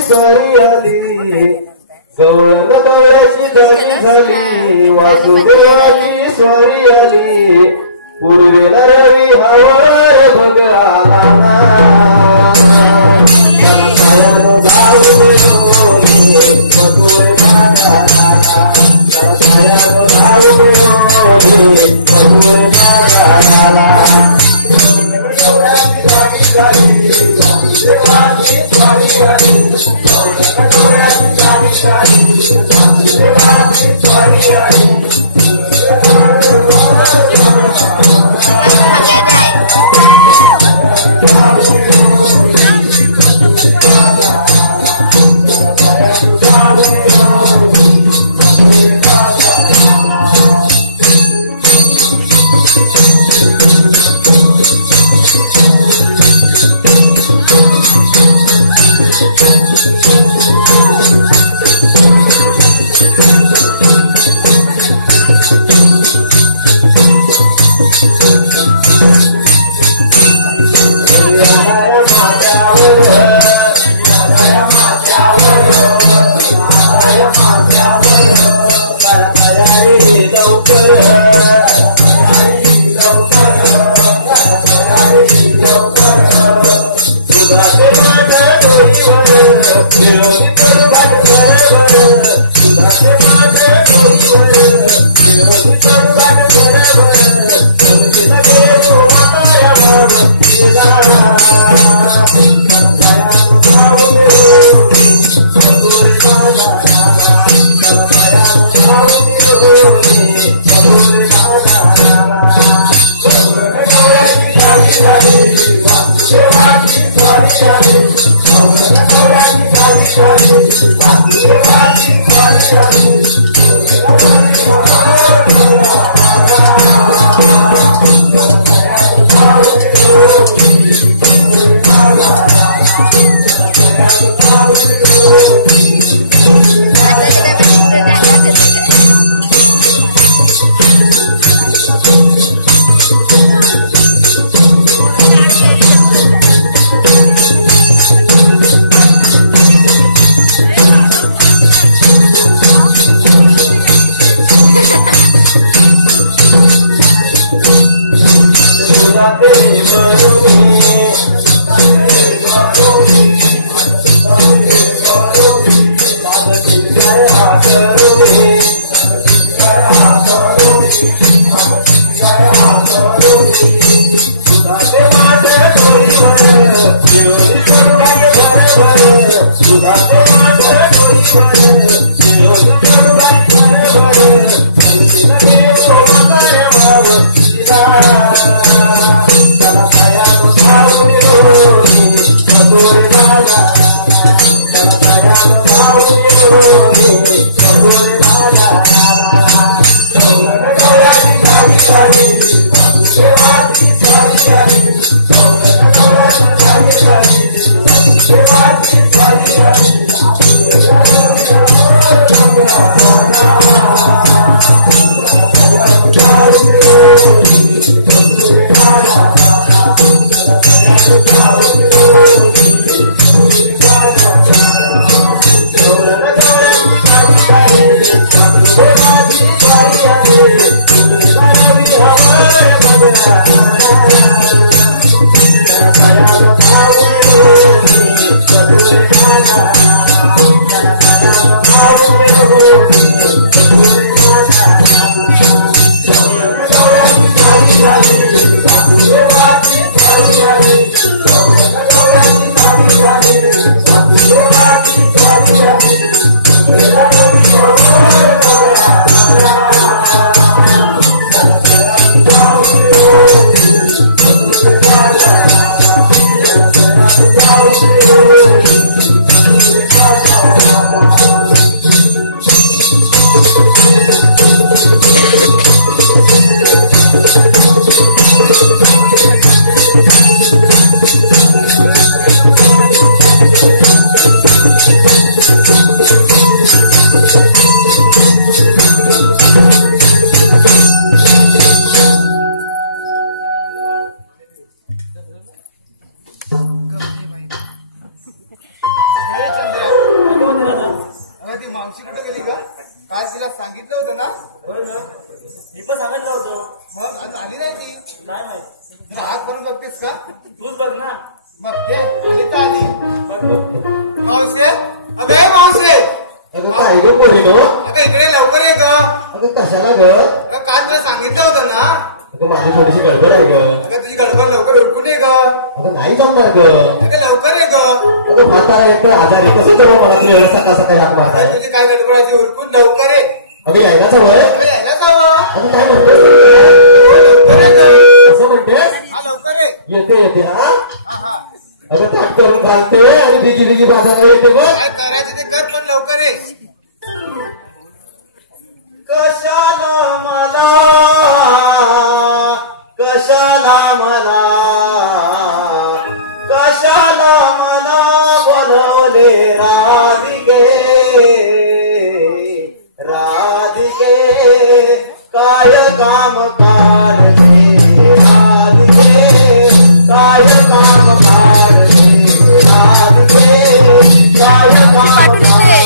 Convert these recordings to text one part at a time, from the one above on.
स्वारी आली गवळण गवळ्याची जागी झाली वासुदेवाची स्वारी आली पूर्वेला रवी हवार बघ आला ना त्याला सायानो जाऊ देऊ मधुरे बाजाराला त्याला सायानो जाऊ देऊ मधुरे बाजाराला स्वारी झाली देवाची स्वारी आली गवळण जागी झाली देवाची स्वारी आली मावशी कुठे गेली का? काल तिला सांगितलं होतं ना? मी पण सांगितलं होतं. मग आज आली नाही ती. काय माहिती जरा हात भरून बघतेस का? तूच बघ ना. मग ते अनिता आली. बघ मावसे अगं मावसे. अगं काय ग पोरीनो? अगं इकडे लवकर ये ग. अगं कशाला ग? अगं काल तुला सांगितलं होतं ना? अगं माझी थोडीशी गडबड आहे ग. अगं तुझी गडबड लवकर उरकून ये ग. अगं नाही जमणार ग. अगं लवकर ये ग. अगं म्हातारा एकतर आजारी कसं तर मला तुम्ही एवढं सकाळ सकाळी हात मारताय. अगं तुझी काय गडबड आहे ती उरकून लवकर ये. अगं यायलाच हवंय. अगं यायला जावं. अगं काय म्हणतेस? लवकर ये ग. असं म्हणतेस? हा लवकर ये. येते हा. हा हा. अगं ताट करून घालते आणि बिगी बिगी बाजारात येते बघ. काय करायचं ते कर पण लवकर ये. कशाला मला बोलवले राधिके काय काम काढले राधिके काय काम काढले राधिके काय काम काढले.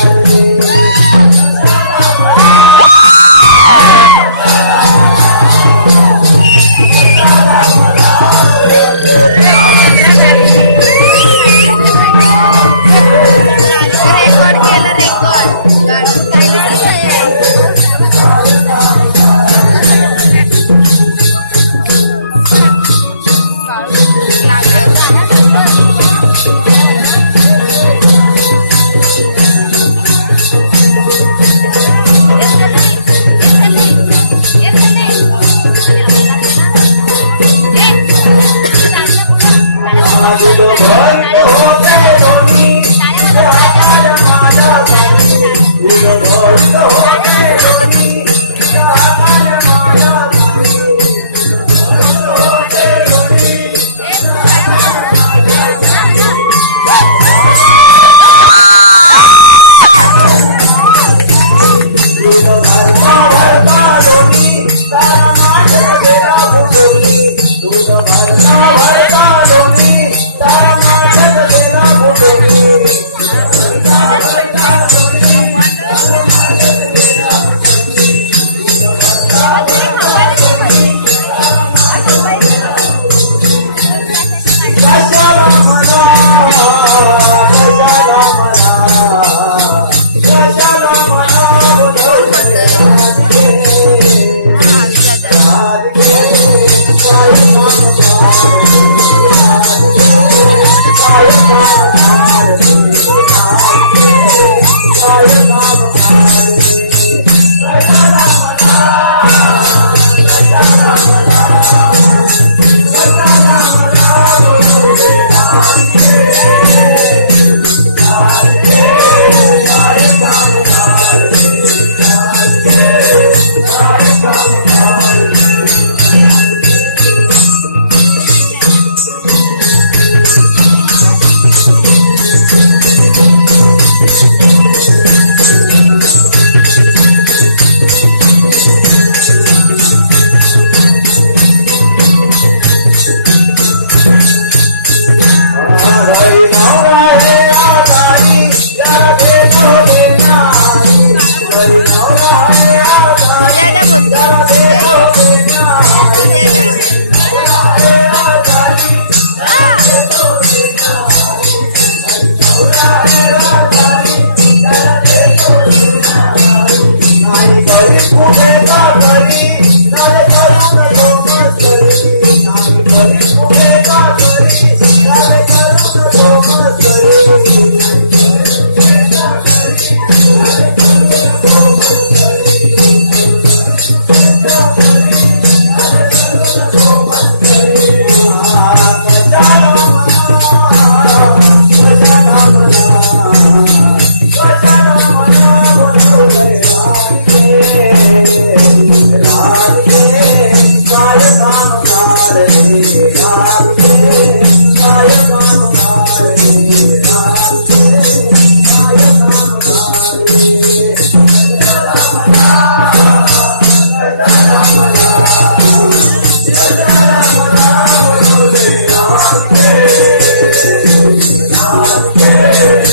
Yeah.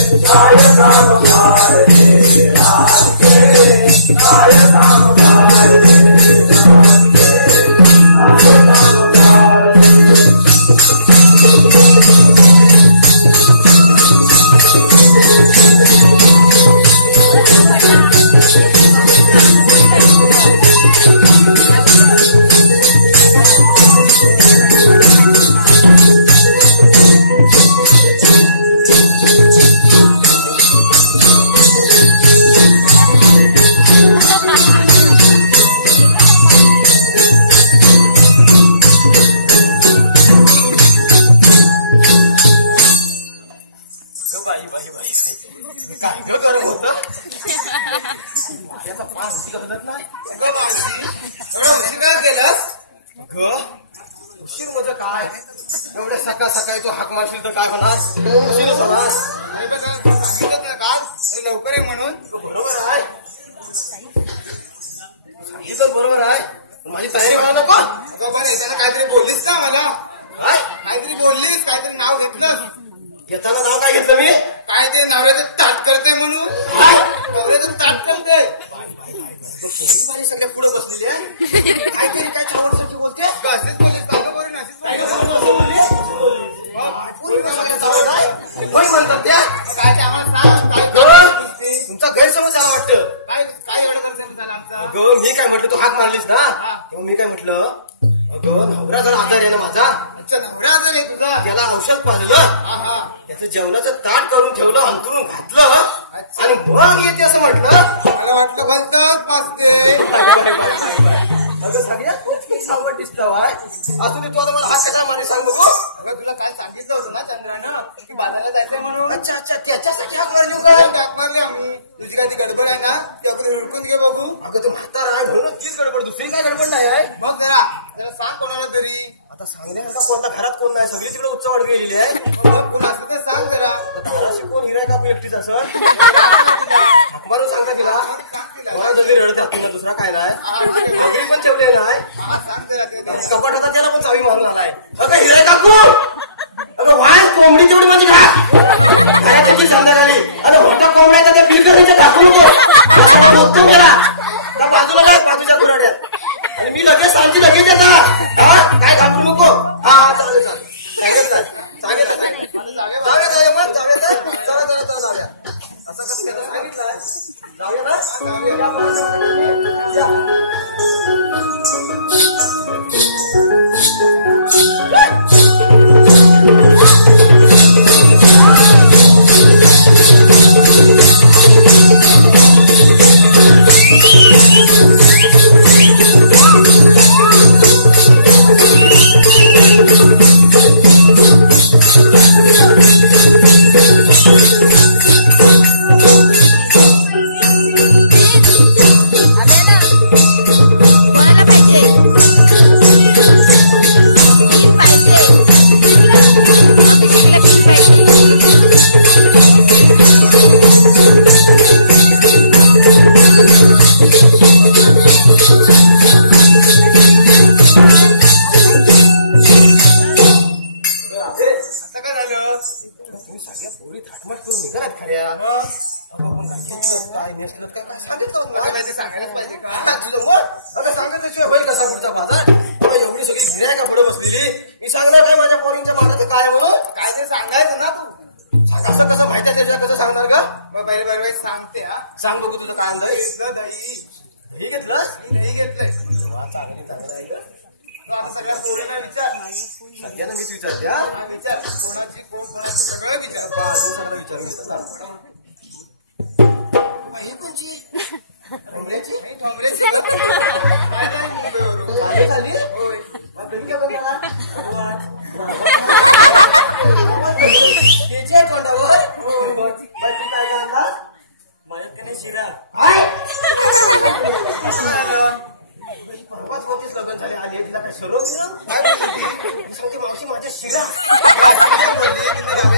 काय ग गरम होत याचा पास घालत नाही काय केलं ग उशीर म्हणजे काय एवढ्या सकाळ सकाळी तो हाक मारशील तर काय होणार उशीरच होणार सांगितलं काल लवकर आहे म्हणून बरोबर आहे सांगितलं बरोबर आहे माझी तयारी व्हायला नको त्याला काहीतरी बोललीस ना मला काहीतरी बोललीस काहीतरी नाव घेतलं घेताना नाव काय घेतलं मी काय ते नवऱ्याचं ताट करते म्हणून नवऱ्याचं ताट करते माझी सगळ्या पुढे बसलेली आहे काय तरी काय चावडसाठी बोलते अशीच बोललीस का बरं अशीच कोण म्हणतात त्या काय आम्हाला तुमचा गैरसमज झाला वाटतं काय काय अगं मी काय म्हटलं तू हाक मारलीस ना तेव्हा मी काय म्हटलं अगं नवरा जरा आजार आहे ना माझा अच्छा नवरा आजार आहे तुझा त्याला औषध पाजलं त्याचं जेवणाचं ताट करून ठेवलं अंतरून घातलं आणि मग येते असं म्हटलं मला वाटतं भलतच पाजते अगं सगळ्यात खूप सावड दिसतं वाय असू दे तू आता मला हात कसा मारे सांग बघू अगं तुला काय सांगितलं होतं ना चंद्रानं की बाजाराला जायचंय म्हणून अच्छा अच्छा त्याच्यासाठी हाक मारली का हाक मारली आम्ही तुझी काही गडबड आहे ना त्याकडे हुडकून घे बघू अगं तो म्हातारा आहे म्हणून तीच गडबड दुसरी काय गडबड नाही आहे मग जरा त्याला सांग कोणाला तरी आता सांगण्यासारखा कोणता घरात कोण नाही सगळी तिकडे उत्सव वाढ गेलेली आहे कोण असं ते सांग जरा दाराशी कोण हिराय का एकटीच असं हाक मारून सांगता तिला मला जरी रडत राहते दुसरा काय नाही पण ठेवले नाही कपाट होता त्याला पण चावी मारून आलाय अगं हिराय काकू अगं वाय कोंबडी तेवढी माझी घरात त्याची संध्याकाळी अरे मोठा कोंबड्या त्या फिल्टरच्या टाकू नको बोलतो गेला त्या बाजूला काय बाजूच्या गुराड्यात आणि मी लगेच सांगते लगेच येतात काय घाबरू नको हा चालेल चालेल सांगितलं मग जाऊया असं कसं त्याला सांगितलं जाऊया ना एवढी सगळी गिऱ्हाईक का पुढे बसलेली मी सांगणार काय माझ्या पोरींच्या मानाचं काय म्हणून काय ते सांगायचं ना तू असं कसं माहिती त्याच्या कसं सांगणार का बरोबर सांगते हा सांग बघू तुझं काय आणलंय दही घेतलं दही घेतलं सगळ्या पोरींना विचार सगळ्यांना मीच विचारते हा विचार कोणाची कोण सगळं विचार सगळं विचारू हे कोणची ठोंबऱ्याची ठोंबऱ्याची शिरा लग्न झाले आधी तिला काय सर्व सांगते मावशी माझ्या शिरा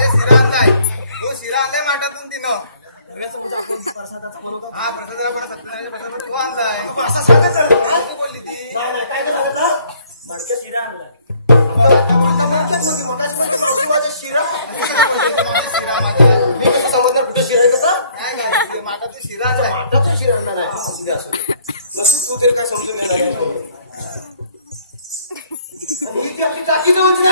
शिरा आणलाय तो शिरा आणलाय माठातून तिनं हा प्रसाद सत्यनारायण तो आणलाय तू असं सांगायचं बोलली ती काय सांगितलं माझ्या शिरा आणलाय माझ्या शिरा शिरा माझ्या मी कसं समजणार कुठे शिरा कसा काय माठातून शिरा आणलाय माठातून शिरा आणला नाही असू नक्की तू तरी काय समजून घेणार ही आपली टाकी होती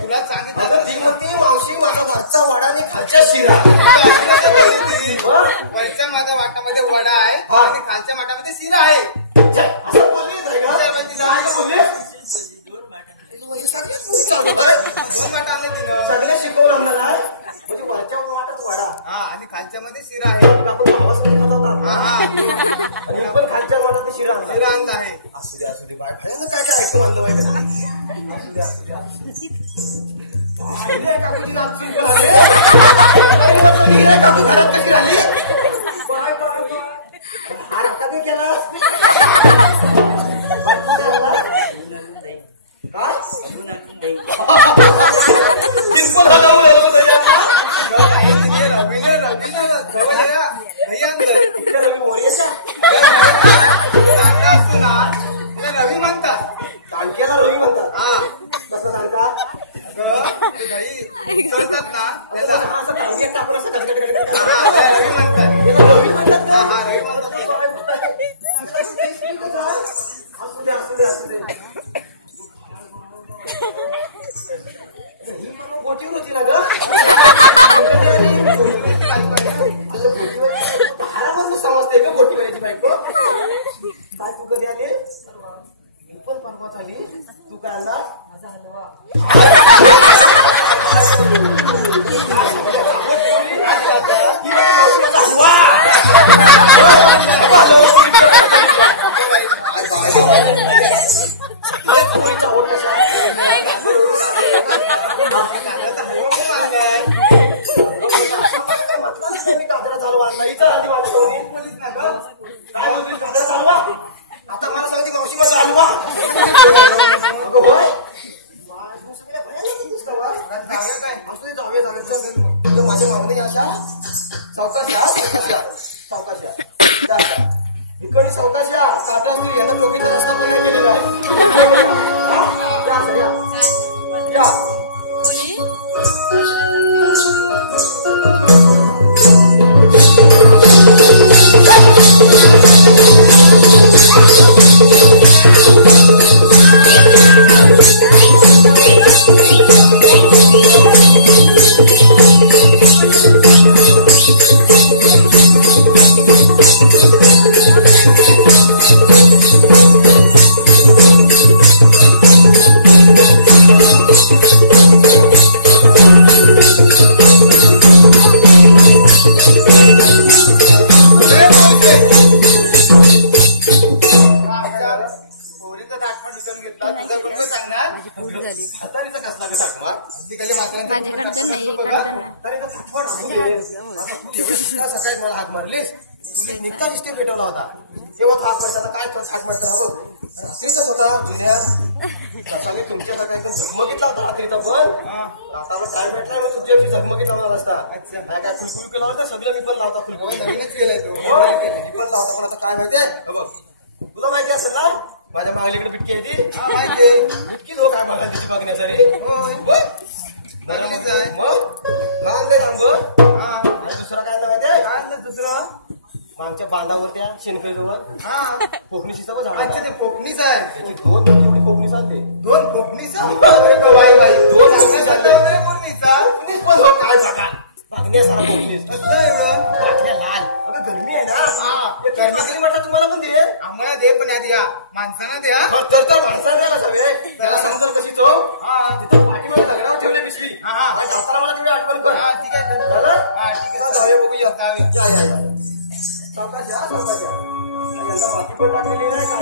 तुला सांगितलं ती म्हणते मावशी माझा मागचा वाडा आणि खालच्या शिरा कुत्रा आणला आहे. असू दे बाळ, काय काय ऐकतो म्हणलं माहिती आहे. असू दे काकूची नाचली कधी केला रवी म्हणतात. कालक्याला रवी म्हणतात. हा कसं सांगतात चढतात ना त्याला रवी म्हणतात. हा हा रवी म्हणतात. असू दे गोटीवर होती ना ग समजते का गोटीवाल्याची बायको. काय तू कधी आली पण परवा झाली. तू काय आला माझा हलवा आता मला सांगते मावशी माझा हलवा माझ्या मागणी अशा सावकाश इकडे सावकाश या काटा मी याला बघितलं सकाळी मला हाक मारलीस. तुम्ही निघता निष्ठे भेटवला होता तेव्हा हाक मारता. काय हाक मारता रात्रीचाच होता. सकाळी तुमच्या सगळ्यांचा झगमगीतला होता रात्रीचा. पण आता काय भेटलाय तुमच्याशी झगमगीत लावणार असता. काय काय फुलफुल केला होता सगळं. मी पण लावता फुलफुल नवीनच केलाय तू. मी पण लावता. पण आता काय माहितीये तुला माहिती आहे सगळं. माझ्या मागलीकडे पिटकी आहे ती माहितीये. पिटकी हो काय मला त्याची बघण्यासाठी. नवीनच आहे मग दुसरा काय माहितीये. काय दुसरं मागच्या बांधावर त्या शेणखेजवळ फोकणीशीचा झाड. ते फोकणीच आहे. त्याची दोन एवढी फोकणी चालते. दोन फोकणीचा दोन पण हो काय मागण्यासारा फोकणीस एवढं बाटल्या लाल. अगं गरमी आहे ना. गरमी म्हटलं तुम्हाला पण दे. आम्हाला दे पण यात या माणसांना द्या. तर माणसाला द्यायला सगळे त्याला समजा कशी तो तिथं पाठीमध्ये दगडावर ठेवले पिशवी. मला तुम्ही आठवण कर. ठीक आहे झालं. ठीक आहे जाऊया बघूया. सावकाश या सावकाश या. माती पण टाकलेली नाही काय.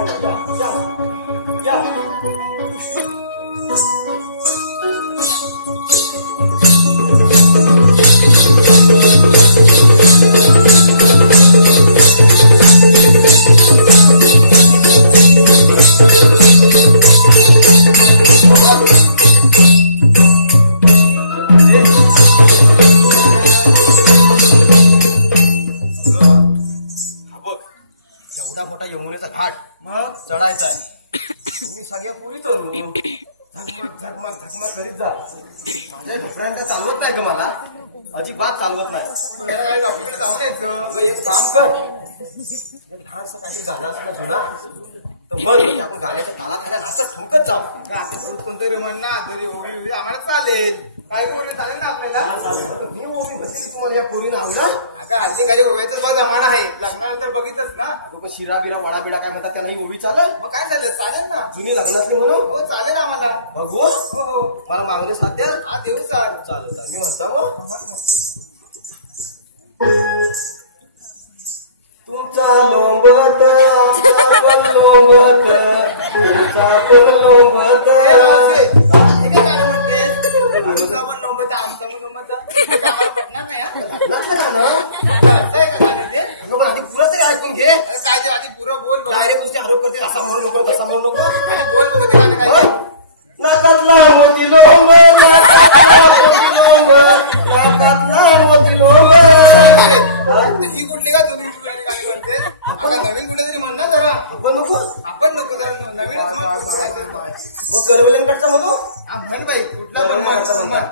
चढायचा आहे. तुम्ही सगळ्या पुरी चढू घरीच जा. माझ्या फ्रेंड चालवत नाही का मला अजिबात चालवत नाही. डॉक्टर जाऊन एक काम कर. काही झालं तुला तर बरं आपण गाड्याच्या काळाखाल्या असं ठुमकत जा. कोणतरी म्हणणार तरी होळी आम्हाला चालेल. काय बोलले चालेल ना आपल्याला. मी ओवी म्हणते की तुम्हाला या पोरीनं आवडा. आधी काही ओव्याचं बघ जमाना आहे. लग्नानंतर बघितलंच ना लोक शिरा बिरा वडा बिडा काय म्हणतात त्यांना ही ओवी चालेल. मग काय चालेल. चालेल ना जुनी लग्नातली म्हणून. हो चालेल आम्हाला. बघू हो मला मागणे साध्य हा देऊ चालेल मी म्हणतो. तुमचा लोंबत लोंबत तुमचा पण लोंबत नाकातला मोती लोंब नाकातला मोती लोंब ही कुठली का तुम्ही काय वाटते आपण नवीन कुठेतरी म्हणणार जरा आपण नको जरा नवीनच मग करवल्यांकडचा म्हणू आपण बाई कुठला म्हण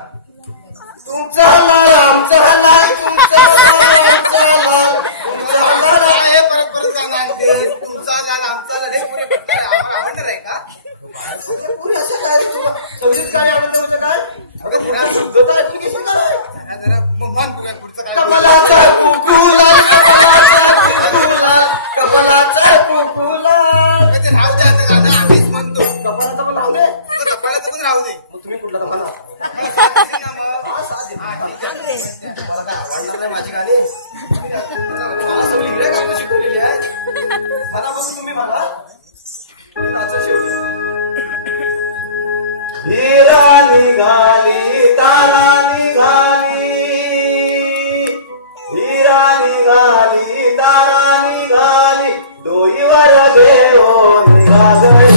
तुमचा लाल आमचा लाल तुमचा लाल आमचा लाल तुमचा लाल हे परत जाणार ते तुमचा जाण आमचा लढे पुढे आवडणार आहे का पुरे असं काय सगळीच काय आवडतं तुमचं काय अगं जरा शुद्धता ऍप्लिकेशन काय जरा मन पुढचं काय कमलाचा कुकुला कमलाचा कुकुला ते नाव जास्त आधीच म्हणतो कमलाचा पण राहू दे कपाळाचं पण राहू दे मग तुम्ही कुठला तर म्हणा माझी गाणी मला सगळी इकडे गाणं शिकवलेली आहे मला बघून तुम्ही म्हणा हिरा निघाली तारा निघाली हिरा निघाली तारा निघाली डोईवर घेऊन निघाली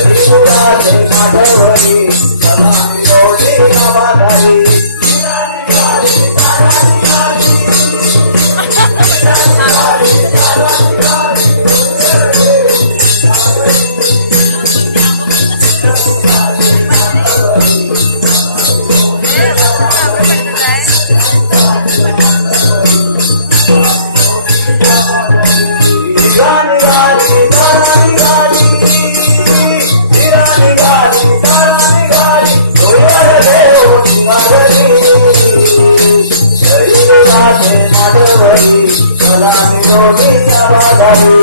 राधे माधवरी सदा मिळवली नावाधारी माधवरी सदा मिळवली नावाधारी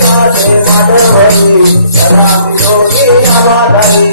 राधे माधवरी सदा मिळवली नावाधारी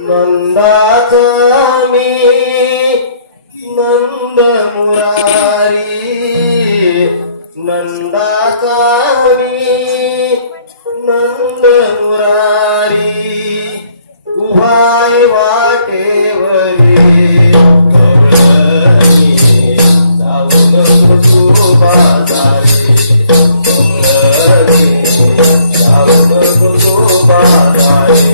नंदाचा मी नंद मुरारी नंदाचा मी नंद मुरारी उभाय वाटेवरी जाऊन तू बाजारी जाऊन तू बाजारी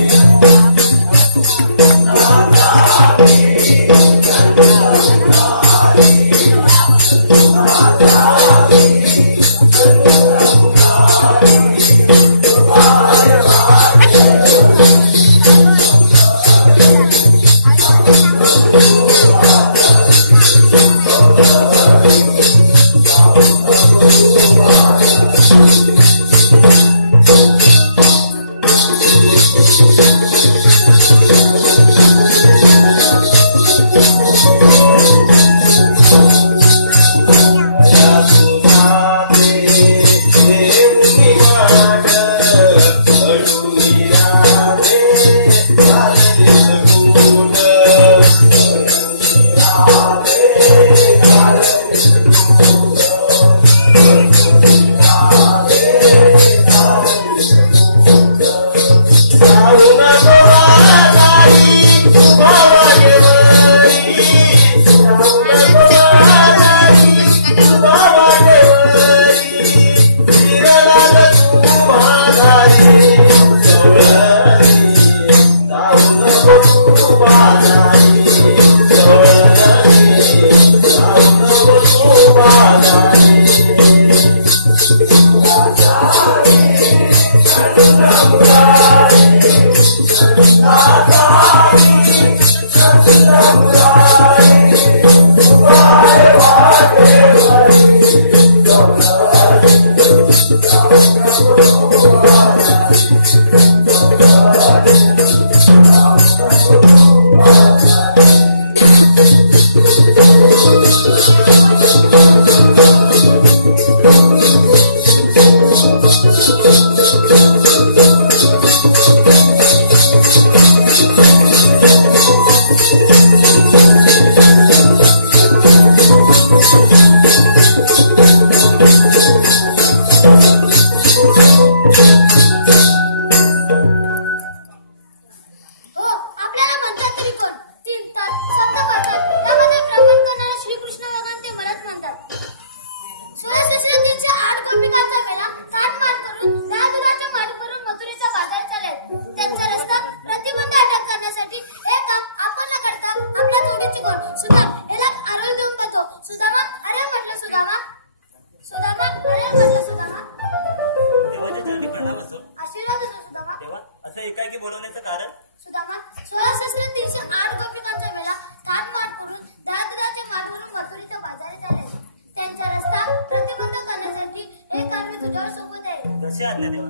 कशी आज्ञा देवा.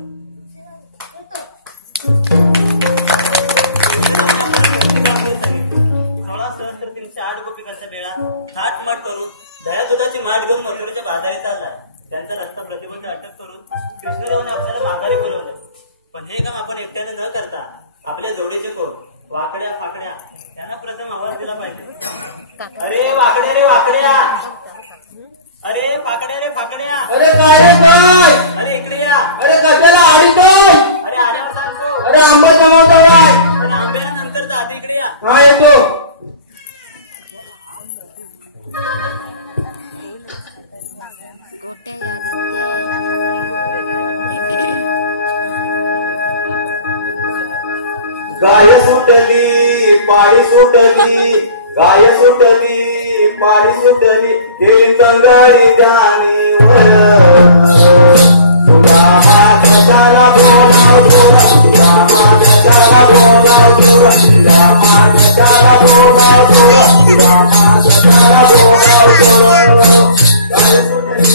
गोपिकांच्या मेळा थाटमाट करून दया दुधाची माठ घेऊन मथुरेच्या बाजारी चालला. त्यांचा रस्ता प्रतिबंध अटक करून कृष्णदेवाने आपल्याला माघारी बोलवलं. पण हे काम आपण एकट्याने न करता आपल्या जोडीचे कोण वाकड्या फाकड्या यांना प्रथम आवाज दिला पाहिजे. अरे वाकड्या रे वाकड्या, अरे फाकड्या रे फाकड्या, अरे काय रे काय, अरे इकडे या, अरे कशाला आडीतोय, अरे आल्यावर सांगतो, अरे आंबा जमावतो वाय, अरे आंब्यानंतर जा, इकडे या. हा येतो. गाय सुटली पाडी सुटली, गाय सुटली पाडी सुटली, देवी जंगली जाणी वर रामा कशाला बोलावतो, रामा कशाला बोलावतो, रामा कशाला बोलावतो, रामा कशाला बोलावतो. गाय सुटली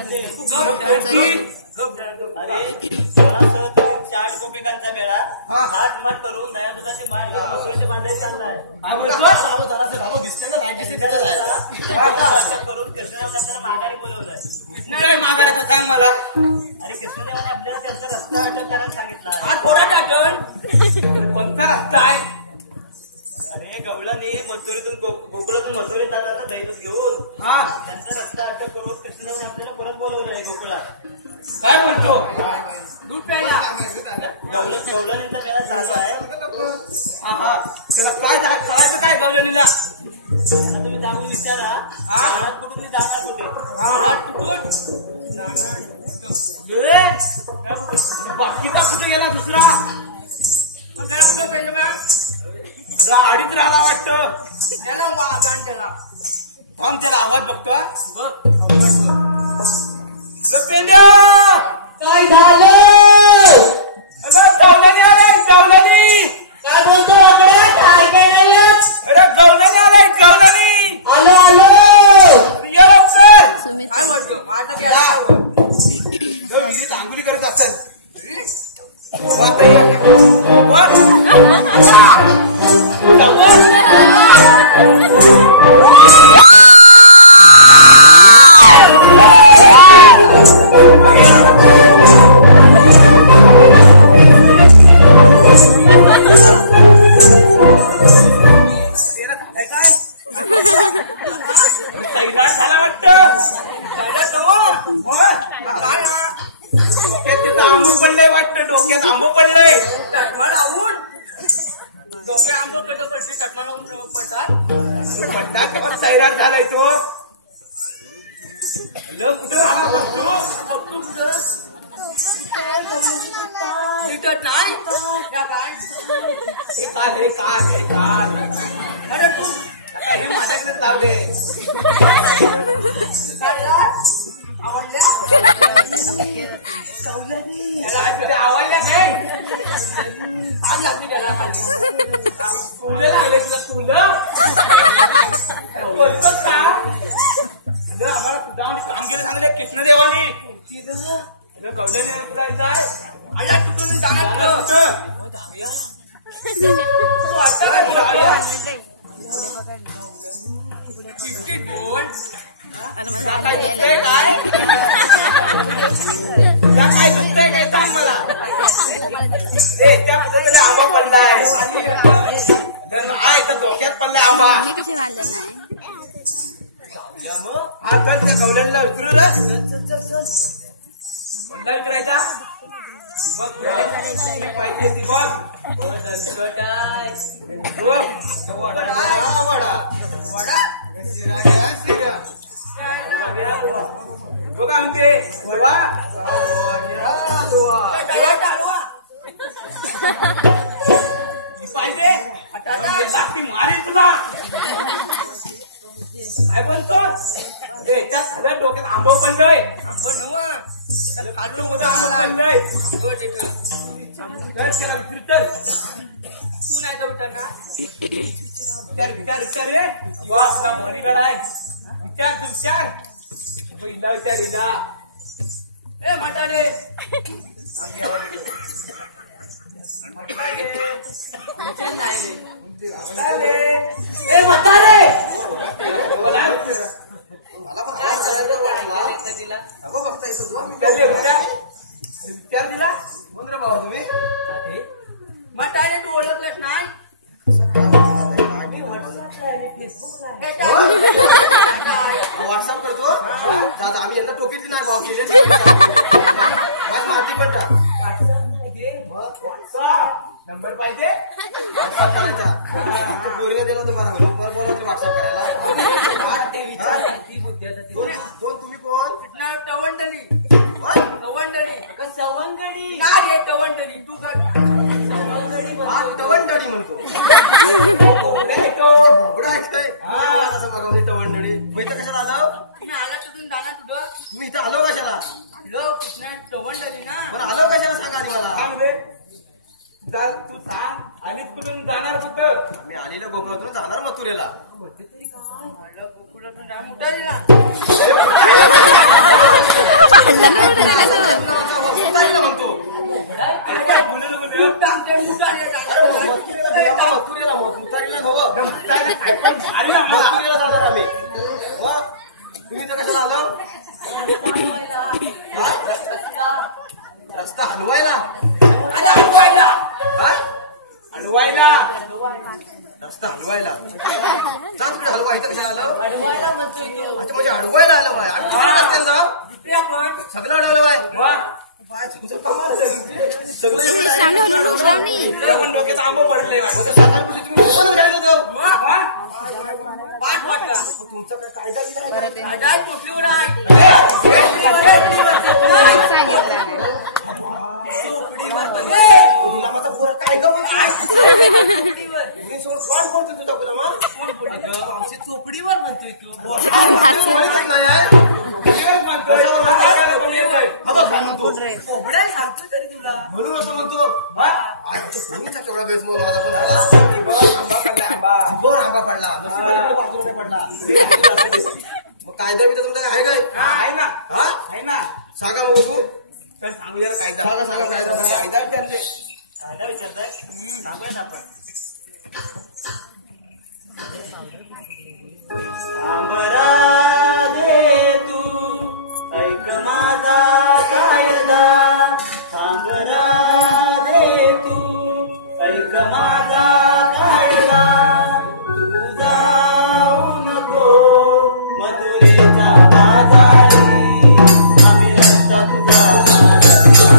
अरे 4 गोपिकांचा मेळा 8 मठ करून दया दुधाची माळ घेऊन बांधायला चाललाय. करून कृष्णाला माघारी बोलवलंय. मागायचं सांग मला. अरे कृष्णदेवाने आपल्याला त्यांचा रस्ता अटक करायला सांगितला. कोणता काय? अरे गवळणी मथुरीतून गोकुळातून मथुरीत जातात दैवत घेऊन त्यांचा रस्ता अटक करून कृष्णदेवाने आपल्याला परत बोलवलंय गोकुळात. काय म्हणतो? दूध प्यायला गवळणीचा मेळा चालू आहे. त्याला काय करायचं काय गवळणीला? त्यांना तुम्ही जाऊन विचारा महाराज कुठून जाणार कुठे. बाकीचा कुठे गेला दुसरा? आडीच राहिला वाटतं. कोण त्याला आवाज बघतो? पेंड्या काय झालं? गवळणी आलाय गवळणी. काय बोलतो आपल्या काय काय नाही अरे गवळणी आलाय गवळणी. आलो आलो ये लवकर. काय बोलतो विहिरीत आंघोळी करत असेल. डोक्यात आंबू पडलंय. सैराट झालाय तो. नाही अरे तू माझ्याकडेच लावले. आवडल्या आवडल्या काय? आग लागली त्याला फुलं लागले तुला फुलं बोलतोस का? आम्हाला तुझा आणि कामगिरी सांगले कृष्णदेवानी गवळणी जायचं आहे. आया कुठून जाणार तू आता काय बोलतो? काय दुखतंय काय? काय दुखतंय काय सांग मला. त्या पद्धतीने आंबा पडलाय. तर डोक्यात पडलाय आंबा. आता त्या गवळणीला विचारू ना. काय विचारायचा? पाहिजे ती बघ. बघा म्हणते वडा पाहिजे मारेल तुला. काय बोलतो? त्याच्या सगळ्या डोक्यात आंबो पडलंय. काढलो मोठा आंबो पडलंय. त्याला विचारत तू नाही जाऊ का? विचार रे. आपला बॉडीगार्ड आहे. विचार विचार ए म्हातारे ए म्हातारे विचार दिला कोण रे बाबा तुम्ही? म्हातारे तू ओळखलंच नाही व्हॉट्सअप करतो. आम्ही यंदा टोकीची नाही भाव केले माहिती पण नंबर पाहिजे पोरीने दिला तुम्हाला नंबर बोलायचं व्हॉट्सअप करायला. तुम्ही कोण? टवंडरी सवंगडी काय रे टवंडरी तू तर टवंडडी म्हणतो. टवंडडी माहिती कशाला आलं? तुम्ही आला तिथून जाणार तुझं तुम्ही इथं आलो कशाला? कृष्णा टवंडरी ना पण आलो कशाला सांगा आधी मला. तू सांग आणि कुठून जाणार कुठं? मी आलेल्या गोकुळातून जाणार मथुरेला. गोकुळातून जा मुठारीला जा तिकडे हलवा इथं कशा आलं अडवायला म्हणतोय तो. अच्छा म्हणजे अडवायला आलं बाय अडवून जा इकडे आपण सगळं अडवलं बाय वा. पाय तुमचं कमाल आहे सगळं इकडे पण डोक्यात आंबा पडलंय वा, वा. पाठ वाटला. तुमचा काय कायदा बियदा आहे? काय टोपी उडाय. गुलामाचा पोरं काय गं मी सोड कोण बोलतो तुझा गुलामा चोपडीवर म्हणतोय तू. चोपड्या सांगतो तरी तुला. म्हणून असं म्हणतो वा. कोणीचा केवढा गैरसमज माझा पण आंबा पडला मग कायदा बिदा तुमचा काय आहे काय आहे ना. हा आहे ना. सांगा मग तू तर सांगूया ना कायदा. सांगा कायदा विचारले कायदा विचारताय सांगूया ना आपण सांबरा दे तू ऐक माझा कायदा सांबरा दे तू ऐक माझा कायदा तू जाऊ नको मथुरेच्या बाजारी आम्ही रस्ता तुझा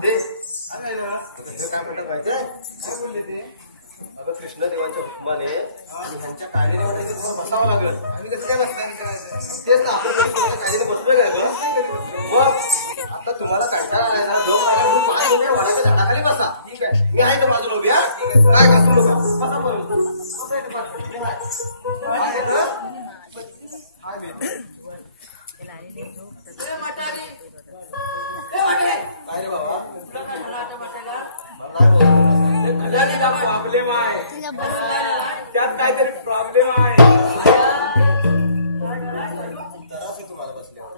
राधे काय म्हणतात माहितीये काय बोलले ते अगं कृष्णदेवांच्या रूपाने आणि ह्यांच्या काळजीने वाटत तुम्हाला बसावं लागेल. आम्ही कसं काय बसताय तेच ना आपण काळजीने बसलोय काय गं? मग आता तुम्हाला कंटाळा आलाय ना, जो मला म्हणून 5 मिनिटं वाढायच्या झाडाखाली बसा. ठीक आहे मी आहे तर माझं उभी हा. काय घासू नका. बसा बरोबर. बसा इथे बसा. मी आहे. काय आहे गं? काय भेट? काय रे बाबा? नाही बोलत. खजानीचा प्रॉब्लेम आहे त्यात काहीतरी प्रॉब्लेम आहे जराच आहे तुम्हाला बसल्यावर.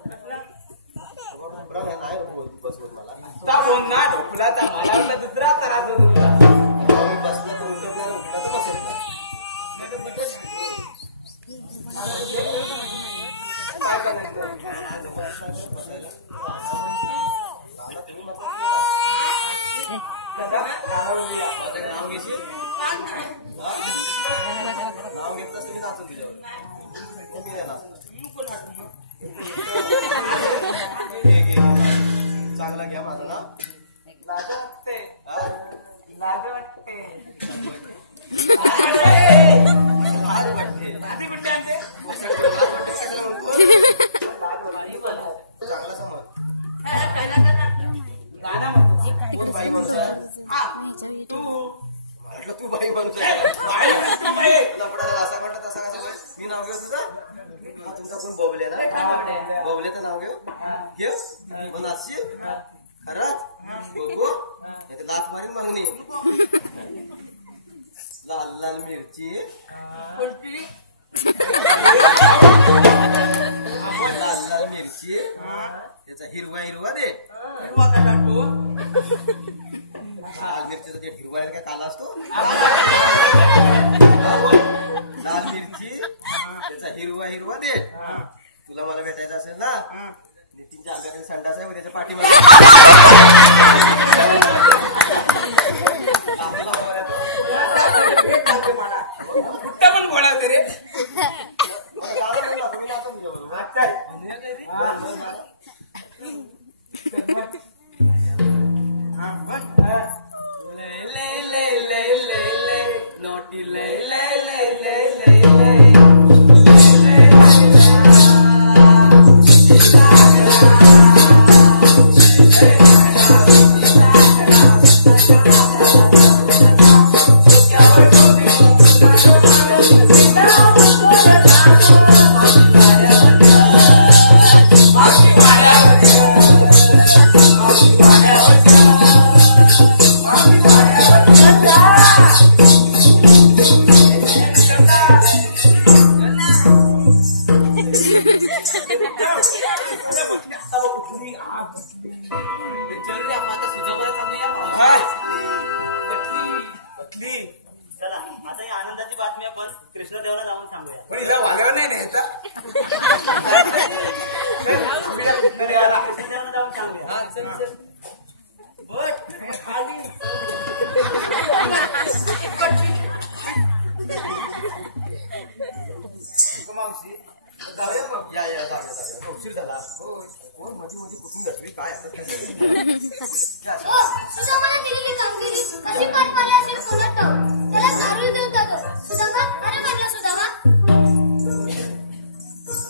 बरं नाही बसवत मला. त्या बोलना ढोकलाचा मला वाटलं दुसरा त्रास होत होता मी बसलं तर उठलं उठला तर बसेल. काय करायचं दादा राहूया. माझं नाव घेशील? नाव घेतलंस तुम्ही नाचून तुझ्यावर. मी नाही नाचणार. घे. चांगला घ्या माझं नाव. लाज वाटते हा? लाज वाटते लाज वाटते. आधी कुठे आणते कशाला म्हणतो? चांगला समज. गाणं म्हणतो कोण बाई माणूस आहे? हा तू म्हटलं तू बाई माणूस आहे. बाई तू बाई लफडा असा म्हटलं तसा कसा होईल? मी नाव घेऊ तुझं? हा तुमचा कोण बोबले ना? बोबलेचं नाव घेऊ? घेऊ? मग नाचशील? खरंच? बघू? याची लाच मारीन मागणी. लाल लाल मिरची. लाल लाल मिरची. त्याचा हिरवा हिरवा दे. लाल मिरचीचा ते हिरवा काय काला असतो? लाल मिरची त्याचा हिरवा हिरवा दे. तुला मला भेटायचं असेल ना, नितीनच्या आंब्याकडे संडास आहे, त्याच्या पाठीमागे कुठं पण बोलावते रे नोटी चला आता ही आनंदाची बातमी आपण कृष्णदेवाला जाऊन सांगूया. नाही न्यायचा कृष्णदेवाला जाऊन सांगूया. मावशी जाऊया मग. या या जाऊया. उशीर झाला. कोण माझी माझी कुठून घटली काय असत सुदामाने दिलेली कामगिरी कशी पार पाडली असेल कोणात ठाऊक. त्याला गारुड देवता तो सुदामा अरे म्हणला सुदामा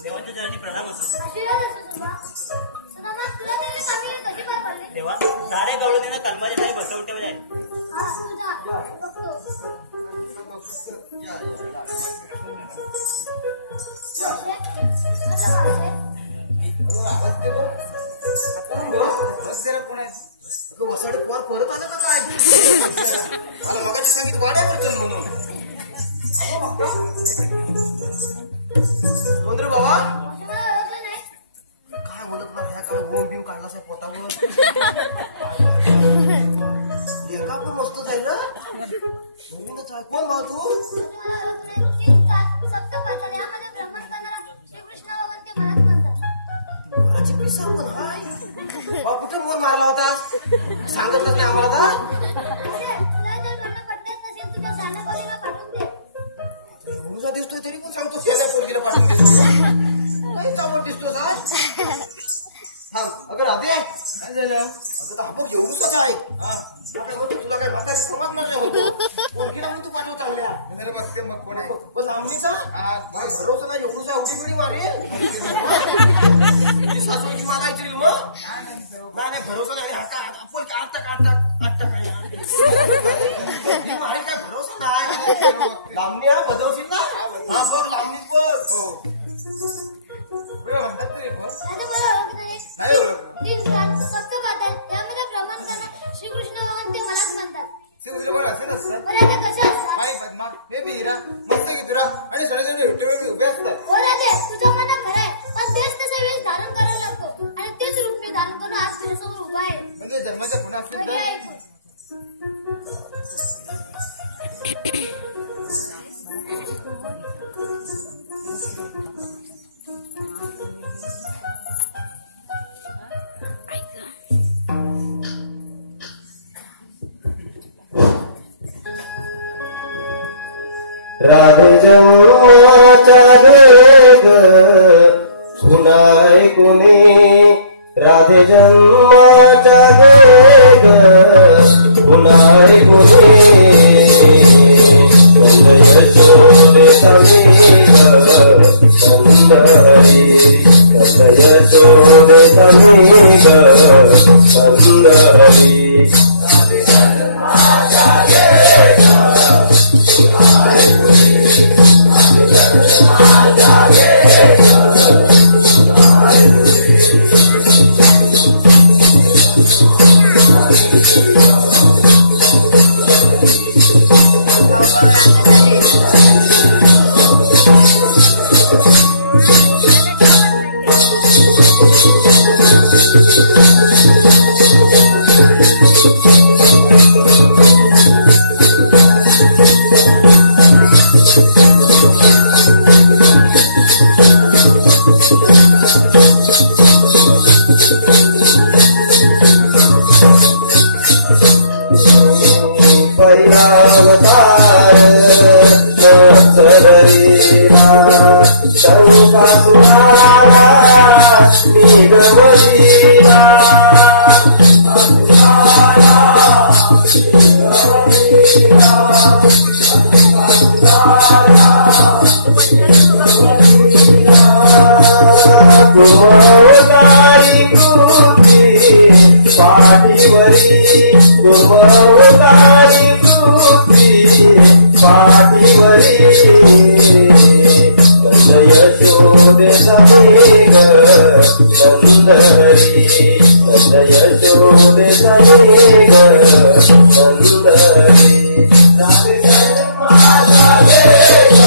देवाच्या चरणी प्रणाम असो. आशीर्वाद असो सुदामा. सुदामा तुला दिलेली कामगिरी कशी पार पडली. तेव्हा सारे गवळणीला कलमाच्या ठाई बसवून ठेवले आहे. हा तुझा बघतो. या आवाज दे बघ. वसाड परत आलं का काय? मला मगाशी सांगितलं वाड्याचं म्हणून. सुंदर बाबा तुम्हाला ओळखलं नाही. काय बोलत ना काय ओम बिम काढला साहेब पोटावर. एका पण मस्त जाईल ना. तुम्ही तर चाल. कोण भाऊ तू? तुम्हाला ओळखलं नाही. चिंता सप्त पातळ्यामध्ये भ्रमण करणारा श्रीकृष्ण भगवान ते मनात म्हणतात. माझी पिसा पण हाय. कुठं मोर मारला होता सांगत नाही आम्हाला का? तुला जर म्हणणं पडत नसेल तुझ्या सान्या पोरीला पाठवून दे. तुझा दिसतोय तरी पण सांगतो शेल्या पोरगीला पाठवून. काही चावत दिसतो का? थांब. अगं राहते काय झालं? आता आपण एवढंच आहे आता बघ, तुला काय म्हातारी समजणार नाही ओळखीला मी तू पाणी चालल्या बघते मग कोण आहे बस आमलीचा भाई भरोसा नाही एवढंच एवढी पिढी मारेल सासूची मला ऐकली मग नाही भरोसा नाही मारी काय भरोसा नाही लांबणी हा बदलशील ना हा बघ लांबणीच बघ श्रीकृष्ण भगवान ते मलाच म्हणतात तुझं मना खरं आहे पण तेच तसा वेळ धारण करायला लागतो आणि तेच रूप मी धारण करून आज तुझ्यासमोर उभा आहे राधे जन्माचा वेग पुन्हा कोणी राधे जन्माचा वेग पुन्हा कोणी नंद यशोदे समीग सुंदरी नंद यशोदे समीग सुंदरी राधे जन्माचा वेग शंका सुनारा निगवलीला गुरुवतारी कृती पाठीवरी गुरुवतारी कृती पाठीवरी नंद यशोदे समीग सुंदरी नंद यशोदे समीग सुंदरी राधे जन्माचा वेग